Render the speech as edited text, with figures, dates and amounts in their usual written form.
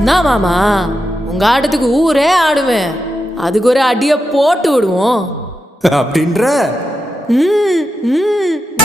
என்ன மாமா, உங்க ஆட்டத்துக்கு ஊரே ஆடுவேன். அதுக்கு ஒரு அடியை போட்டு விடுவோம் அப்படின்ற ம் ம்